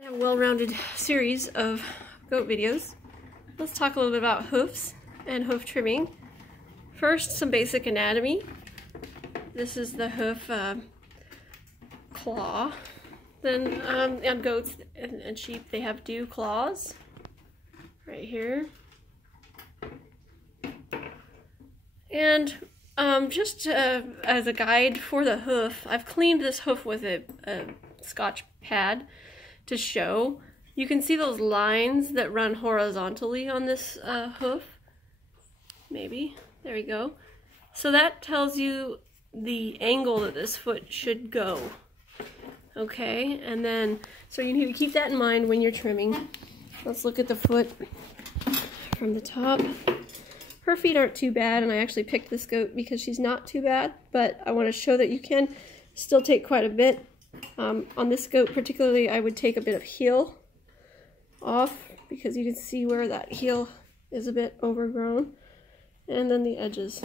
I have a well-rounded series of goat videos. Let's talk a little bit about hoofs and hoof trimming. First, some basic anatomy. This is the hoof claw. Then on goats and sheep, they have dew claws right here. And just as a guide for the hoof, I've cleaned this hoof with a Scotch pad to show. You can see those lines that run horizontally on this hoof. Maybe. There we go. So that tells you the angle that this foot should go. Okay, and then, so you need to keep that in mind when you're trimming. Let's look at the foot from the top. Her feet aren't too bad, and I actually picked this goat because she's not too bad, but I want to show that you can still take quite a bit. On this goat particularly, I would take a bit of heel off because you can see where that heel is a bit overgrown, and then the edges.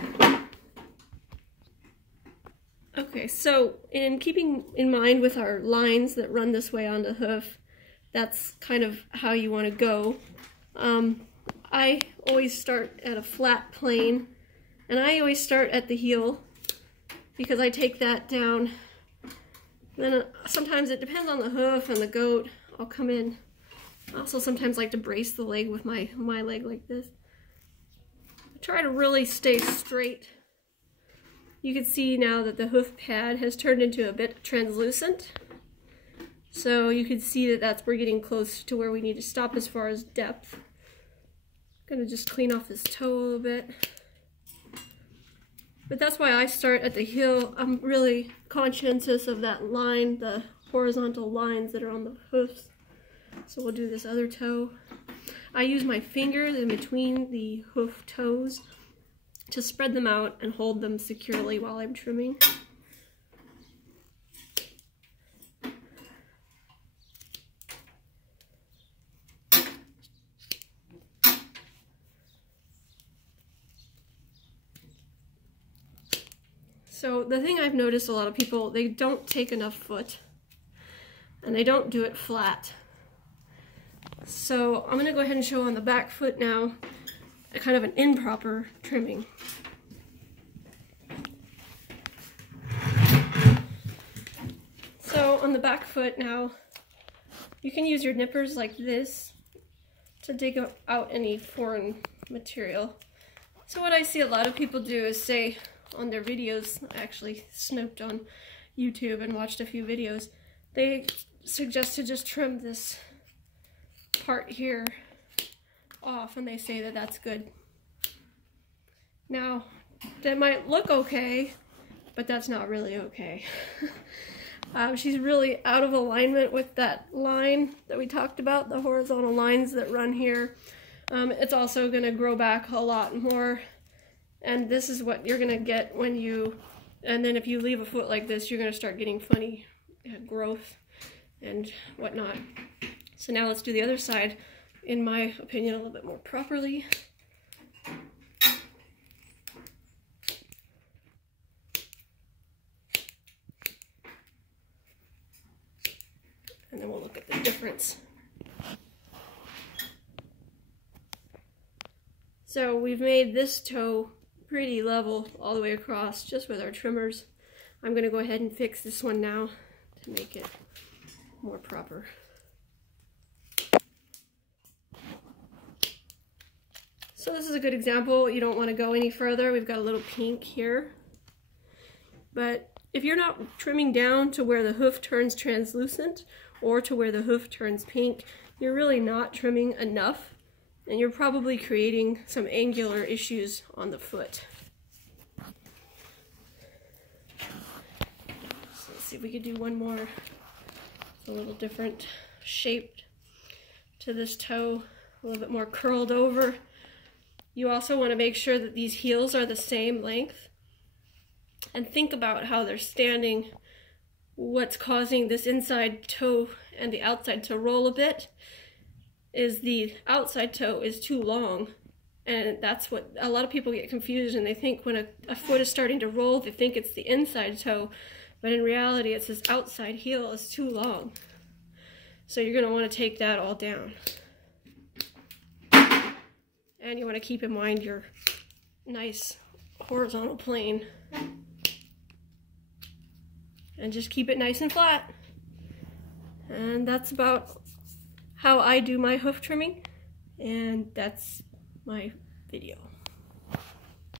Okay, so in keeping in mind with our lines that run this way on the hoof, that's kind of how you want to go. I always start at a flat plane, and I always start at the heel because I take that down. Then sometimes it depends on the hoof and the goat. I'll come in. I also sometimes like to brace the leg with my leg like this. I try to really stay straight. You can see now that the hoof pad has turned into a bit translucent. So you can see that we're getting close to where we need to stop as far as depth. I'm gonna just clean off this toe a little bit. But that's why I start at the heel. I'm really conscientious of that line, the horizontal lines that are on the hoofs. So we'll do this other toe. I use my fingers in between the hoof toes to spread them out and hold them securely while I'm trimming. So the thing I've noticed, a lot of people, they don't take enough foot and they don't do it flat. So I'm going to go ahead and show on the back foot now a kind of an improper trimming. So on the back foot now, you can use your nippers like this to dig out any foreign material. So what I see a lot of people do is say on their videos, I actually snooped on YouTube and watched a few videos, they suggest to just trim this part here off, and they say that that's good. Now, that might look okay, but that's not really okay. She's really out of alignment with that line that we talked about, the horizontal lines that run here. It's also going to grow back a lot more, and this is what you're going to get when you, and then if you leave a foot like this, you're going to start getting funny growth and whatnot. So now let's do the other side, in my opinion, a little bit more properly. And then we'll look at the difference. So we've made this toe pretty level all the way across just with our trimmers. I'm going to go ahead and fix this one now to make it more proper. So this is a good example. You don't want to go any further. We've got a little pink here. But if you're not trimming down to where the hoof turns translucent or to where the hoof turns pink, you're really not trimming enough, and you're probably creating some angular issues on the foot. So let's see if we could do one more. It's a little different shape to this toe, a little bit more curled over. You also want to make sure that these heels are the same length, and think about how they're standing. What's causing this inside toe and the outside to roll a bit is the outside toe is too long, and that's what a lot of people get confused, and they think when a foot is starting to roll, they think it's the inside toe, but in reality it's this outside heel is too long. So you're going to want to take that all down. And you want to keep in mind your nice horizontal plane. And just keep it nice and flat. And that's about how I do my hoof trimming. And that's my video.